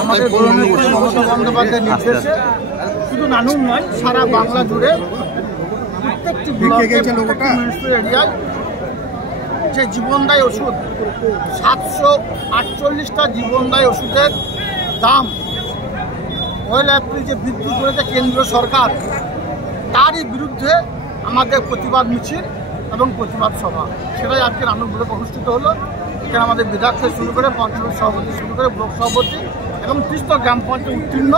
আমাদের মমতা বন্দ্যোপাধ্যায়ের নির্দেশে শুধু নানুর নয়, সারা বাংলা জুড়ে প্রত্যেকটি এরিয়ায় যে জীবনদায়ী ওষুধ 748টা জীবনদায়ী ওষুধের দাম 1 এপ্রিল যে বৃদ্ধি করেছে কেন্দ্র সরকার, তারই বিরুদ্ধে আমাদের প্রতিবাদ মিছিল এবং প্রতিবাদ সভা, সেটাই আজকে নানুর ব্লকে অনুষ্ঠিত হলো। এখানে আমাদের বিধায়ক থেকে শুরু করে পঞ্চায়েত সভাপতি শুরু করে ব্লক সভাপতি এবং 30টা গ্রাম পঞ্চায়েত উত্তীর্ণ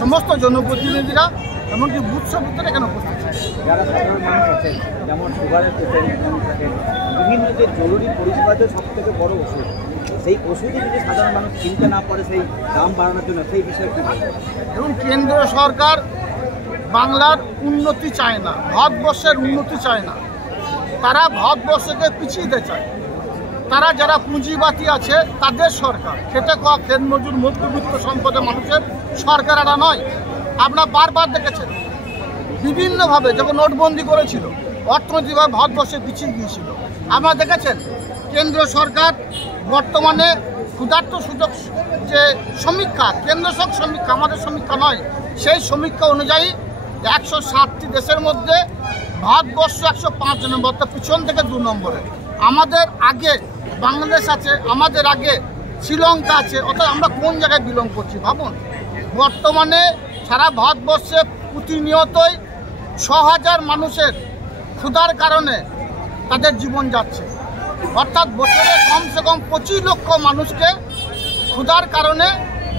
সমস্ত জনপ্রতিনিধিরা এমনকি বুথ সভাপতিরা এখানে উপস্থিত ছিলেন। যারা সাধারণ মানুষ আছেন, যেমন সুগারের পেশেন্ট থাকেন, বিভিন্ন যে জরুরি পরিষেবাদের সব থেকে বড় ওষুধ, সেই ওষুধই যদি সাধারণ মানুষ কিনতে না পারে সেই দাম বাড়ানোর জন্য, সেই বিষয়ে কি এবং কেন্দ্র সরকার বাংলার উন্নতি চায় না, ভারতবর্ষের উন্নতি চায় না, তারা ভারতবর্ষকে পিছিয়ে দিতে চায়। তারা যারা পুঁজিবাতি আছে তাদের সরকার, খেটে খাওয়া খেত মজুর মধ্যবিত্ত সম্পদের মানুষের সরকার এরা নয়। আপনারা বারবার দেখেছেন বিভিন্নভাবে যখন নোটবন্দি করেছিল অর্থনৈতিকভাবে ভারতবর্ষে পিছিয়ে গিয়েছিল। আপনারা দেখেছেন কেন্দ্র সরকার বর্তমানে ক্ষুধার্ত সুযোগ যে সমীক্ষা, কেন্দ্র সরকার সমীক্ষা, আমাদের সমীক্ষা নয়, সেই সমীক্ষা অনুযায়ী 107টি দেশের মধ্যে ভারতবর্ষ 105 নম্বর, পিছন থেকে 2 নম্বরে। আমাদের আগে বাংলাদেশ আছে, আমাদের আগে শ্রীলঙ্কা আছে, অর্থাৎ আমরা কোন জায়গায় বিলং করছি ভাবুন। বর্তমানে সারা ভারতবর্ষে প্রতিনিয়তই 6,000 মানুষের ক্ষুধার কারণে তাদের জীবন যাচ্ছে, অর্থাৎ বছরে কমসে কম 25 লক্ষ মানুষকে ক্ষুধার কারণে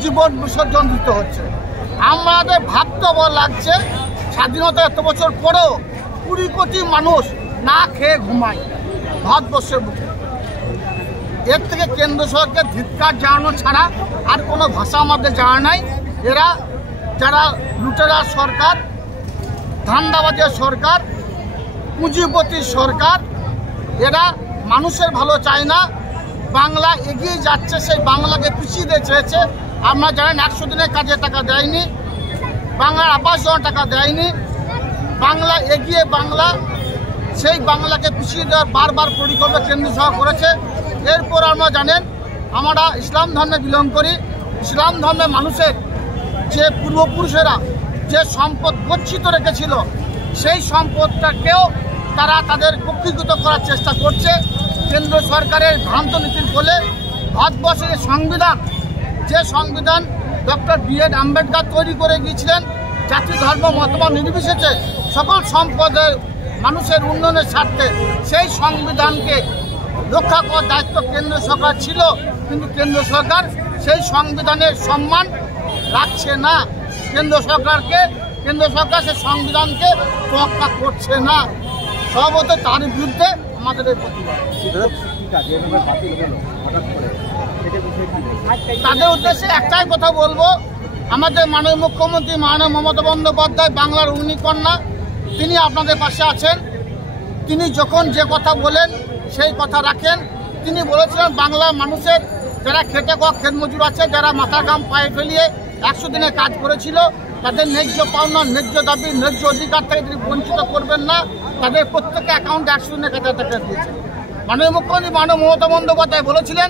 জীবন বিসর্জন দিতে হচ্ছে। আমাদের ভাবতে লাগছে স্বাধীনতা এত বছর পরেও 20 কোটি মানুষ না খেয়ে ঘুমায় ভারতবর্ষের বুকে। এর থেকে কেন্দ্র সরকারকে ধিক্কার জানানো ছাড়া আর কোনো ভাষা আমাদের জানা নাই। এরা যারা লুটেরা সরকার, ধান্দাবাজের সরকার, পুঁজিপতির সরকার, এরা মানুষের ভালো চায় না, বাংলা এগিয়ে যাচ্ছে সেই বাংলাকে পিছিয়ে দিয়ে চেয়েছে। আপনারা জানেন 100 দিনের কাজে টাকা দেয়নি, বাংলার আবাস যোজনা টাকা দেয়নি, বাংলা এগিয়ে বাংলা সেই বাংলাকে পিছিয়ে দেওয়ার বারবার পরিকল্পনা কেন্দ্র সরকার করেছে। এরপর আমরা জানেন আমরা ইসলাম ধর্মে বিলং করি, ইসলাম ধর্মের মানুষের যে পূর্বপুরুষেরা যে সম্পদ গচ্ছিত রেখেছিল সেই সম্পদটাকেও তারা তাদের কক্ষীভূত করার চেষ্টা করছে। কেন্দ্র সরকারের ভ্রান্ত নীতির ফলে ভারতবর্ষের সংবিধান, যে সংবিধান ডক্টর B.R. আম্বেদকর তৈরি করে গিয়েছিলেন, জাতি ধর্ম মতবাদ নির্বিশেষে সকল সম্পদের মানুষের উন্নয়নের স্বার্থে, সেই সংবিধানকে রক্ষা করার দায়িত্ব কেন্দ্র সরকার ছিল, কিন্তু কেন্দ্র সরকার সেই সংবিধানের সম্মান রাখছে না। কেন্দ্র সরকার সেই সংবিধানকে তোয়াক্কা করছে না। সর্বত তার বিরুদ্ধে আমাদের এই প্রতিবাদ। তাদের উদ্দেশ্যে একটাই কথা বলবো, আমাদের মাননীয় মুখ্যমন্ত্রী মাননীয় মমতা বন্দ্যোপাধ্যায় বাংলার অগ্নিকন্যা, তিনি আপনাদের পাশে আছেন। তিনি যখন যে কথা বলেন সেই কথা রাখেন। তিনি বলেছিলেন বাংলার মানুষের যারা খেটে খাওয়া খেত মজুর আছে, যারা মাথার ঘাম পায়ে ফেলিয়ে 100 দিনে কাজ করেছিল, তাদের ন্যায্য পাওনা, ন্যায্য দাবি, ন্যায্য অধিকার থেকে তিনি বঞ্চিত করবেন না। তাদের প্রত্যেকের অ্যাকাউন্টে 100 দিনে টাকা দিয়েছেন। মাননীয় মুখ্যমন্ত্রী মাননীয় মমতা বন্দ্যোপাধ্যায় বলেছিলেন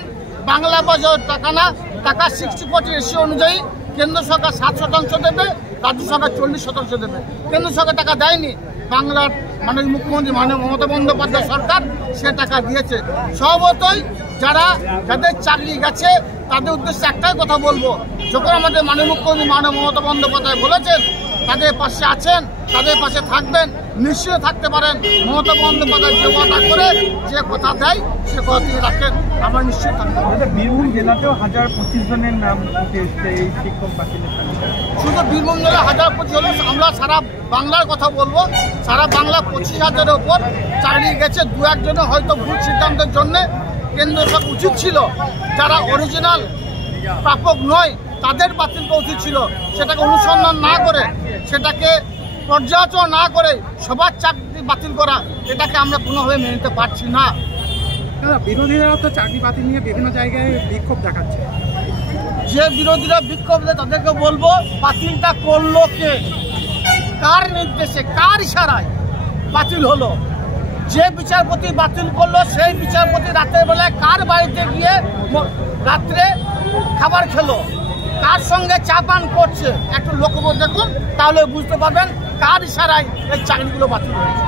বাংলা বাজার টাকা না, টাকা 60-40 রেশিও অনুযায়ী কেন্দ্র সরকার 7% দেবে, রাজ্য সরকার 40% দেবে। কেন্দ্র সরকার টাকা দেয়নি, বাংলার মাননীয় মুখ্যমন্ত্রী মাননীয় মমতা বন্দ্যোপাধ্যায় সরকার সে টাকা দিয়েছে। স্বভাবতই যাদের চাকরি গেছে তাদের উদ্দেশ্যে একটাই কথা বলবো, যখন আমাদের মাননীয় মুখ্যমন্ত্রী মাননীয় মমতা বন্দ্যোপাধ্যায় বলেছেন তাদের পাশে আছেন, তাদের পাশে থাকবেন, নিশ্চিত থাকতে পারেন। মমতা বন্দ্যোপাধ্যায় যে কথা করে, যে কথা দেয় সে কথা তিনি রাখেন, আমরা নিশ্চিত থাকতে পারি। বীরভূম জেলাতেও 1025 জনের নাম উঠে এসছে এই শিক্ষক বাতিলের। শুধু বীরভূম জেলা 1025 হলো, আমরা সারা বাংলার কথা বলবো। সারা বাংলা 25,000-এর ওপর চাকরি গেছে। 2-1 জনে হয়তো ভুল সিদ্ধান্তের জন্য কেন্দ্র সরকার উচিত ছিল, যারা অরিজিনাল প্রাপক নয় তাদের বাতিল করা উচিত ছিল। সেটাকে অনুসন্ধান না করে, সেটাকে পর্যালোচনা না করে সবার চাকরি বাতিল করা, এটাকে আমরা কোনোভাবে মেনে নিতে পারছি না। বিরোধীরা তো চাকরি বাতিল নিয়ে বিভিন্ন জায়গায় বিক্ষোভ দেখাচ্ছে। যে বিরোধীরা বিক্ষোভ দেয় তাদেরকে বলবো বাতিলটা করলো কে, কার নির্দেশে, কার ইশারায় বাতিল হলো? যে বিচারপতি বাতিল করলো সেই বিচারপতি রাতের বেলায় কার বাড়িতে গিয়ে রাত্রে খাবার খেলো, কার সঙ্গে চা পান করছে একটু লক্ষ্য করে দেখুন, তাহলে বুঝতে পারবেন কার ইশারায় এই চাকরিগুলো বাতিল হয়েছে।